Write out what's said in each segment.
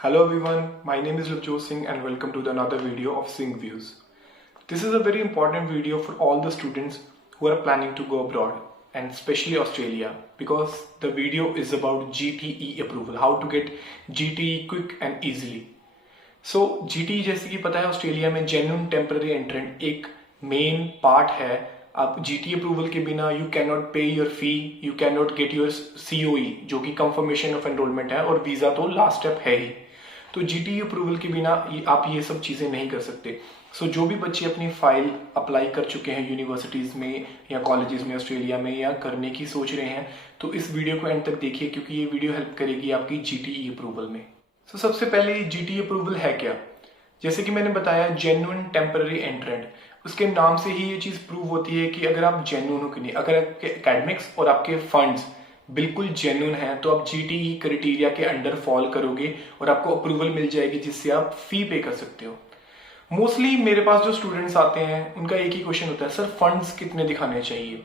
Hello everyone, my name is Lupjot Singh and welcome to another video of Singh Views. This is a very important video for all the students who are planning to go abroad and especially Australia because the video is about GTE approval, how to get GTE quick and easily. So GTE जैसे कि पता है Australia में genuine temporary एंट्रेंट एक main part है. आप GT approval के बिना यू कैन नॉट पे your fee, you can not get your COE जो कि कंफर्मेशन ऑफ एनरोलमेंट है, और वीजा तो लास्ट स्टेप है ही. तो GT अप्रूवल के बिना आप ये सब चीजें नहीं कर सकते. सो जो भी बच्चे अपनी फाइल अप्लाई कर चुके हैं यूनिवर्सिटीज में या कॉलेजेस में ऑस्ट्रेलिया में या करने की सोच रहे हैं, तो इस वीडियो को एंड तक देखिए क्योंकि ये वीडियो हेल्प करेगी आपकी GTE अप्रूवल में. सो सबसे पहले GT अप्रूवल है क्या? जैसे कि मैंने बताया जेन्युइन टेम्पररी एंट्रेंट, उसके नाम से ही ये चीज प्रूव होती है कि अगर आप जेन्युइन हो कि नहीं. अगर आपके एकेडमिक्स और आपके फंड्स बिल्कुल जेन्युइन हैं तो आप GTE क्राइटेरिया के अंडर फॉल करोगे और आपको अप्रूवल मिल जाएगी जिससे आप फी पे कर सकते हो. मोस्टली मेरे पास जो स्टूडेंट्स आते हैं उनका एक ही क्वेश्चन होता है, सर फंड्स कितने दिखाने चाहिए?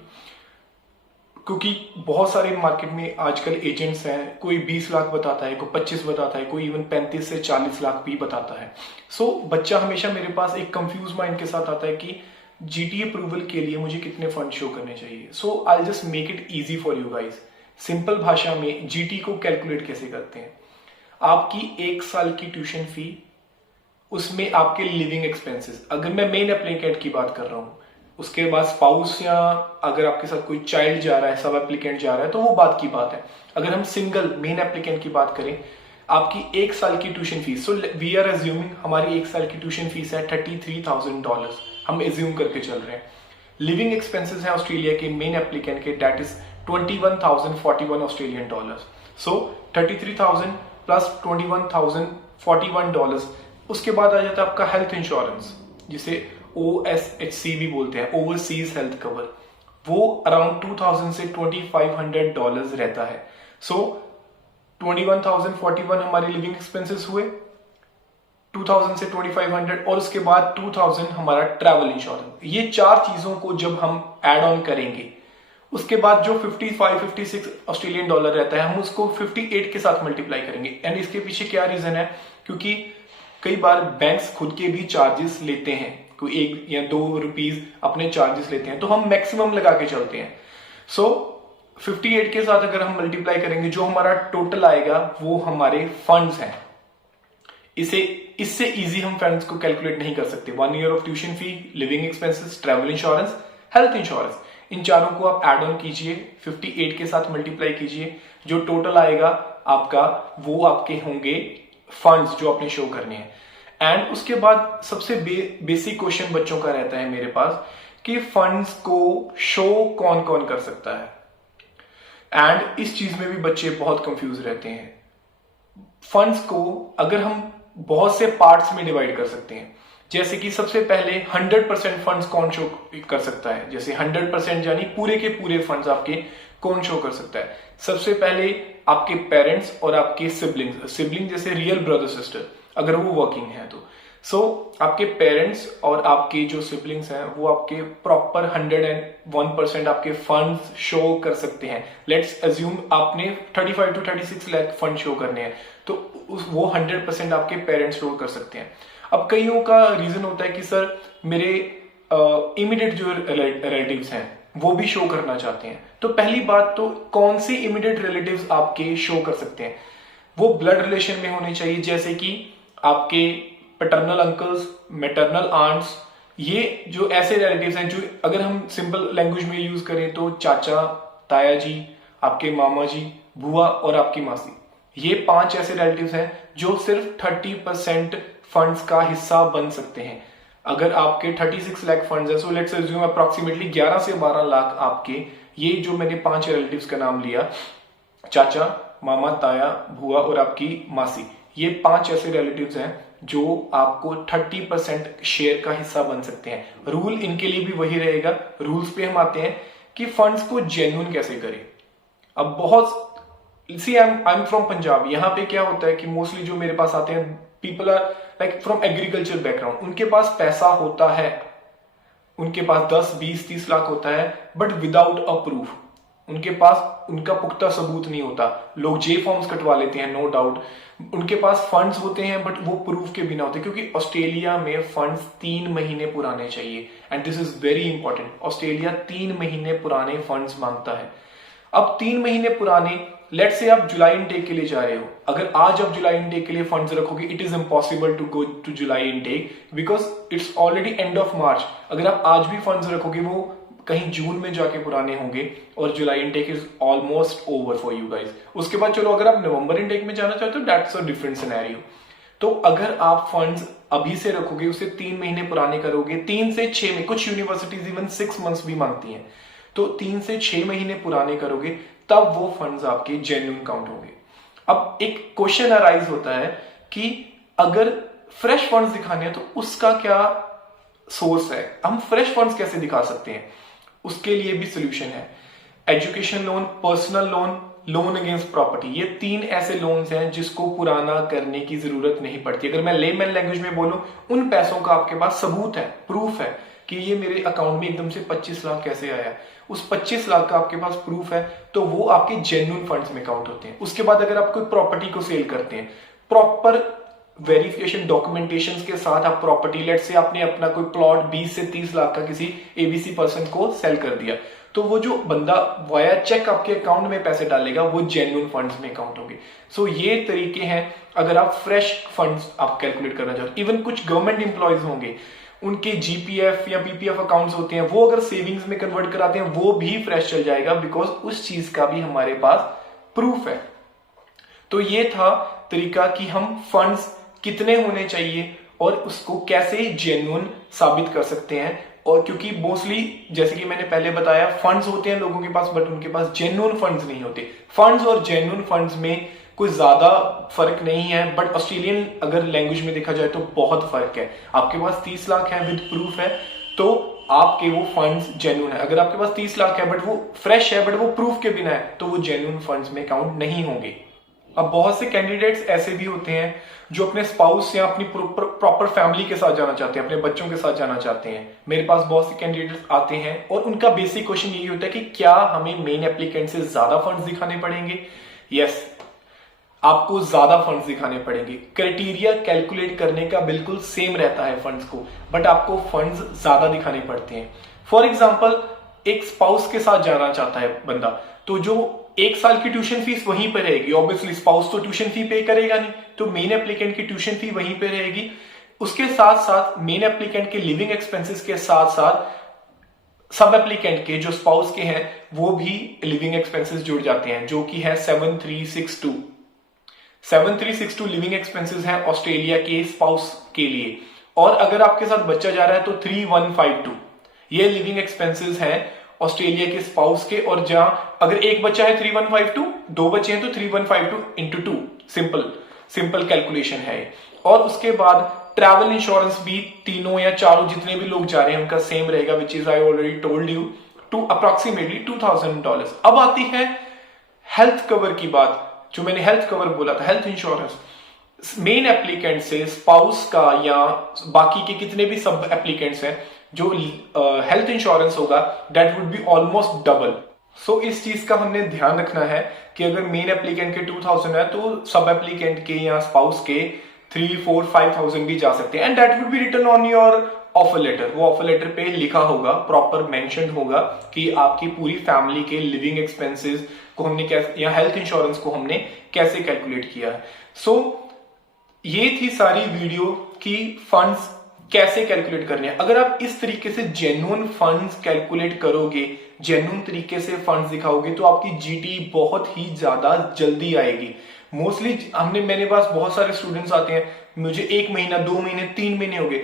क्योंकि बहुत सारे मार्केट में आजकल एजेंट्स हैं, कोई 20 लाख बताता है, कोई 25 बताता है, कोई इवन 35 से 40 लाख भी बताता है. सो बच्चा हमेशा मेरे पास एक कंफ्यूज माइंड के साथ आता है कि GT अप्रूवल के लिए मुझे कितने फंड शो करने चाहिए. So I just make it easy for you guys. Simple भाषा में GT को कैलकुलेट कैसे करते हैं. आपकी 1 साल की ट्यूशन फी, उसमें आपके लिविंग एक्सपेंसेस, अगर मैं मेन एप्लीकेंट की बात कर रहा हूं, उसके बाद स्पाउस या अगर आपके साथ कोई चाइल्ड जा रहा है, सब एप्लीकेंट जा रहा है, तो वो बात की बात है. अगर हम सिंगल मेन एप्लीकेंट की बात करें, आपकी 1 साल की tuition fees, so we are assuming हमारी 1 साल की ट्यूशन फीस है $33,000, हम एज्यूम करके चल रहे हैं. लिविंग एक्सपेंसेस है ऑस्ट्रेलिया के मेन एप्लीकेंट के, that is $21,041 Australian dollars. So 33,000 plus $21,041. उसके बाद आ जाता है आपका हेल्थ इंश्योरेंस, जिसे OSHC भी बोलते हैं, ओवरसीज हेल्थ कवर. वो अराउंड 2,000 से $2,500 रहता है. सो 21,041 हमारे लिविंग एक्सपेंसेस हुए, 2,000 से 2,500, और उसके बाद 2,000 हमारा ट्रैवल इंश्योरेंस. ये 4 चीजों को जब हम एड ऑन करेंगे, उसके बाद जो 55-56 ऑस्ट्रेलियन डॉलर रहता है, हम उसको 58 के साथ मल्टीप्लाई करेंगे. एंड इसके पीछे क्या रीजन है? क्योंकि कई बार बैंक्स खुद के भी चार्जेस लेते हैं, कोई 1 या 2 रुपीज अपने चार्जेस लेते हैं, तो हम मैक्सिमम लगा के चलते हैं. सो 58 के साथ अगर हम मल्टीप्लाई करेंगे, जो हमारा टोटल आएगा वो हमारे फंड्स हैं. इससे इजी हम फंड्स को कैलकुलेट नहीं कर सकते. 1 year of tuition fee, living expenses, travel insurance, health insurance, इन चारों को आप एड ऑन कीजिए, 58 के साथ मल्टीप्लाई कीजिए, जो टोटल आएगा आपका वो आपके होंगे फंड्स जो आपने शो करने हैं. एंड उसके बाद सबसे बेसिक क्वेश्चन बच्चों का रहता है मेरे पास कि फंड्स को शो कौन कौन कर सकता है. एंड इस चीज में भी बच्चे बहुत कंफ्यूज रहते हैं. फंड्स को अगर हम बहुत से पार्ट्स में डिवाइड कर सकते हैं, जैसे कि सबसे पहले 100% फंड्स कौन शो कर सकता है. जैसे 100% यानी पूरे के पूरे फंड्स आपके कौन शो कर सकता है. सबसे पहले आपके पेरेंट्स और आपके सिबलिंग जैसे रियल ब्रदर सिस्टर, अगर वो वर्किंग है तो. सो आपके पेरेंट्स और आपके जो सिबलिंग्स हैं वो आपके प्रॉपर 101% आपके फंड्स शो कर सकते हैं. लेट्स अज्यूम आपने 35 to 36 लाख फंड शो करने हैं, तो वो 100% आपके पेरेंट्स शो कर सकते हैं. अब कईयों का रीजन होता है कि सर मेरे इमीडिएट जो रिलेटिव्स हैं वो भी शो करना चाहते हैं. तो पहली बात तो कौन से इमीडिएट रिलेटिव्स आपके शो कर सकते हैं? वो ब्लड रिलेशन में होने चाहिए, जैसे कि आपके पैटर्नल अंकल्स, मैटरनल आंट्स. ये जो ऐसे रिलेटिव्स हैं जो अगर हम सिंपल लैंग्वेज में यूज करें तो चाचा, ताया जी, आपके मामा जी, बुआ और आपकी मासी, ये 5 ऐसे रिलेटिव्स हैं जो सिर्फ 30% फंड्स का हिस्सा बन सकते हैं. अगर आपके 36 लाख फंड्स हैं, सो लेट्स अज्यूम अप्रोक्सीमेटली 11 से 12 लाख आपके, ये जो मैंने 5 रिलेटिव्स का नाम लिया, चाचा, मामा, ताया, बुआ और आपकी मासी, ये 5 ऐसे रिलेटिव्स हैं जो आपको 30% शेयर का हिस्सा बन सकते हैं. रूल इनके लिए भी वही रहेगा. रूल्स पे हम आते हैं कि फंड्स को जेन्युइन कैसे करें. अब बहुत सी आई एम फ्रॉम पंजाब, यहाँ पे क्या होता है कि मोस्टली जो मेरे पास आते हैं people are like from agriculture background. उनके पास पैसा होता है, उनके पास 10, 20, 30 लाख होता है, बट विदाउट अ प्रूफ. उनके पास उनका पुख्ता सबूत नहीं होता, लोग जे फॉर्म्स कटवा लेते हैं, नो डाउट उनके पास फंड्स होते हैं बट वो प्रूफ के बिना होते हैं, क्योंकि ऑस्ट्रेलिया में फंड्स 3 महीने पुराने चाहिए and this is very important. Australia 3 महीने पुराने फंड्स मांगता है। अब 3 महीने पुराने, लेट्स से आप जुलाई इनटेक के लिए जा रहे हो, अगर आज आप जुलाई इनटेक के लिए फंड्स रखोगे, it is impossible to go to July intake because it's already end of March. अगर आप आज भी फंड्स रखोगे वो कहीं जून में जाके पुराने होंगे और July intake is almost over for you guys. उसके बाद चलो अगर आप नवंबर इनटेक में जाना चाहते हो, दैट्स अ डिफरेंट सिनेरियो। तो अगर आप फंड्स अभी से रखोगे, उसे 3 महीने पुराने करोगे, 3 से 6 में, कुछ यूनिवर्सिटीज इवन 6 मंथ्स भी मांगती हैं, तो 3 से 6 महीने पुराने करोगे तब वो फंड्स आपके जेन्युइन काउंट होंगे। अब एक क्वेश्चन अराइज होता है कि अगर फ्रेश फंड्स दिखाने हैं तो उसका क्या सोर्स है, हम फ्रेश फंड्स कैसे दिखा सकते हैं? उसके लिए भी सोल्यूशन है। Education loan, personal loan, loan against property, ये 3 ऐसे लोन्स हैं जिसको पुराना करने की जरूरत नहीं पड़ती। अगर मैं लेमैन लैंग्वेज में बोलूं, उन पैसों का आपके पास सबूत है, प्रूफ है कि ये मेरे अकाउंट में एकदम से 25 लाख कैसे आया, उस 25 लाख का आपके पास प्रूफ है, तो वो आपके जेन्युइन फंड्स में काउंट होते हैं। उसके बाद अगर आप कोई प्रॉपर्टी को सेल करते हैं, प्रॉपर वेरिफिकेशन डॉक्यूमेंटेशन के साथ आप प्रॉपर्टी, लेट से आपने अपना कोई प्लॉट 20 से 30 लाख का किसी एबीसी पर्सन को सेल कर दिया, तो वो जो बंदा वाया चेक आपके अकाउंट में पैसे डालेगा वो जेन्युइन फंड्स में काउंट होंगे। सो ये तरीके हैं अगर आप फ्रेश फंड्स आप कैलकुलेट करना चाहते हो। इवन कुछ गवर्नमेंट इंप्लॉयज होंगे, उनके जीपीएफ या पीपीएफ अकाउंट्स होते हैं, वो अगर सेविंग्स में कन्वर्ट कराते हैं वो भी फ्रेश चल जाएगा बिकॉज उस चीज का भी हमारे पास प्रूफ है। तो ये था तरीका कि हम फंड्स कितने होने चाहिए और उसको कैसे जेन्युइन साबित कर सकते हैं। और क्योंकि मोस्टली जैसे कि मैंने पहले बताया, फंड्स होते हैं लोगों के पास बट उनके पास जेन्युइन फंड्स नहीं होते। फंड्स और जेन्युइन फंड्स में कोई ज्यादा फर्क नहीं है, बट ऑस्ट्रेलियन अगर लैंग्वेज में देखा जाए तो बहुत फर्क है। आपके पास 30 लाख है विद प्रूफ है तो आपके वो फंड्स जेन्युइन है। अगर आपके पास 30 लाख है बट वो फ्रेश है बट वो प्रूफ के बिना है तो वो जेन्युइन फंड्स में काउंट नहीं होंगे। अब बहुत से कैंडिडेट्स ऐसे भी होते हैं जो अपने स्पाउस या अपनी प्रॉपर फैमिली के साथ जाना चाहते हैं, अपने बच्चों के साथ जाना चाहते हैं। मेरे पास बहुत से कैंडिडेट्स आते हैं और उनका बेसिक क्वेश्चन यही होता है कि क्या हमें मेन एप्लीकेंट से ज्यादा फंड्स दिखाने पड़ेंगे? यस, आपको ज्यादा फंड्स दिखाने पड़ेंगे। क्राइटेरिया कैलकुलेट करने का बिल्कुल सेम रहता है फंड्स को, बट आपको फंड्स ज्यादा दिखाने पड़ते हैं। फॉर एग्जाम्पल, एक स्पाउस के साथ जाना चाहता है बंदा, तो जो 1 साल की ट्यूशन फीस वहीं पे रहेगी। ऑब्वियसली स्पाउस तो ट्यूशन फी पे करेगा नहीं, तो मेन एप्लीकेंट की ट्यूशन फी वहीं पे रहेगी। उसके साथ साथ मेन एप्लीकेंट के लिविंग एक्सपेंसेस के साथ साथ सब एप्लीकेंट के जो स्पाउस के हैं वो भी लिविंग एक्सपेंसेस जुड़ जाते हैं, जो कि है 7362 लिविंग एक्सपेंसेस हैं ऑस्ट्रेलिया के स्पाउस के लिए। और अगर आपके साथ बच्चा जा रहा है तो 3152 ये लिविंग एक्सपेंसेस हैं ऑस्ट्रेलिया के स्पाउस के। और जहां अगर एक बच्चा है 3152, 2 बच्चे हैं तो 3152 इंटू 2, सिंपल कैलकुलेशन है। और उसके बाद ट्रैवल इंश्योरेंस भी तीनों या चारों जितने भी लोग जा रहे हैं उनका सेम रहेगा, which is I already told you, to approximately $2000। अब आती है हेल्थ कवर की बात, जो मैंने हेल्थ कवर बोला था, हेल्थ इंश्योरेंस। मेन एप्लीकेंट से स्पाउस का या बाकी के कितने भी सब एप्लीकेंट्स हैं जो हेल्थ इंश्योरेंस होगा, that would be almost double. So इस चीज का हमने ध्यान रखना है कि अगर मेन एप्लीकेंट के 2000 है तो सब एप्लीकेंट के या स्पाउस के 3, 4, 5000 भी जा सकते हैं। And that would be written on your offer letter. वो ऑफर लेटर पे लिखा होगा, प्रॉपर मेंशन होगा कि आपकी पूरी फैमिली के लिविंग एक्सपेंसेस को हमने कैसे, या हेल्थ इंश्योरेंस को हमने कैसे कैलकुलेट किया है। सो ये थी सारी वीडियो की फंड्स कैसे कैलकुलेट करने हैं। अगर आप इस तरीके से जेन्युइन फंड्स कैलकुलेट करोगे, जेन्युइन तरीके से फंड्स दिखाओगे, तो आपकी जीटी बहुत ही ज्यादा जल्दी आएगी। मोस्टली मेरे पास बहुत सारे स्टूडेंट्स आते हैं, मुझे 1 महीना, 2 महीने, 3 महीने हो गए,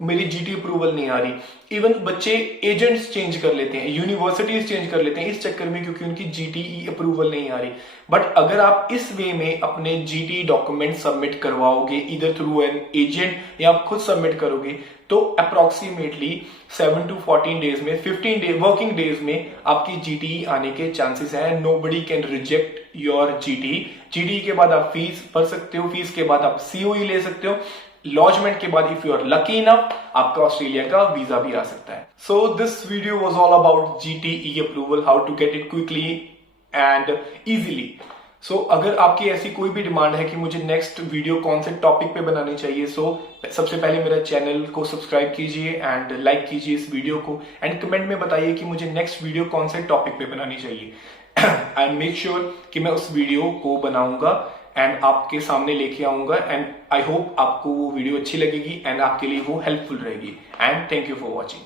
मेरी जीटी अप्रूवल नहीं आ रही। इवन बच्चे एजेंट्स चेंज कर लेते हैं, यूनिवर्सिटीज चेंज कर लेते हैं इस चक्कर में, क्योंकि उनकी जीटीई अप्रूवल नहीं आ रही। बट अगर आप इस वे में अपने जीटी डॉक्यूमेंट सबमिट करवाओगे, इधर थ्रू एन एजेंट या आप खुद सबमिट करोगे, तो अप्रोक्सीमेटली 7 to 14 डेज में, 15 वर्किंग डेज में आपकी जीटीई आने के चांसेस हैं। Nobody can reject your GTE. GTE के बाद आप फीस भर सकते हो, फीस के बाद आप सीओई ले सकते हो। लॉजमेंट के बाद if you are lucky enough आपका ऑस्ट्रेलिया का वीजा भी आ सकता है। So this video was all about GTE approval, how to get it quickly and easily. So अगर आपकी ऐसी कोई भी डिमांड है कि मुझे नेक्स्ट वीडियो कौन से टॉपिक पे बनानी चाहिए, सबसे पहले मेरा चैनल को सब्सक्राइब कीजिए एंड लाइक कीजिए इस वीडियो को एंड कमेंट में बताइए कि मुझे नेक्स्ट वीडियो कौन से टॉपिक पे बनानी चाहिए। आई मेक श्योर कि मैं उस वीडियो को बनाऊंगा एंड आपके सामने लेके आऊंगा एंड आई होप आपको वो वीडियो अच्छी लगेगी एंड आपके लिए वो हेल्पफुल रहेगी। And thank you for watching.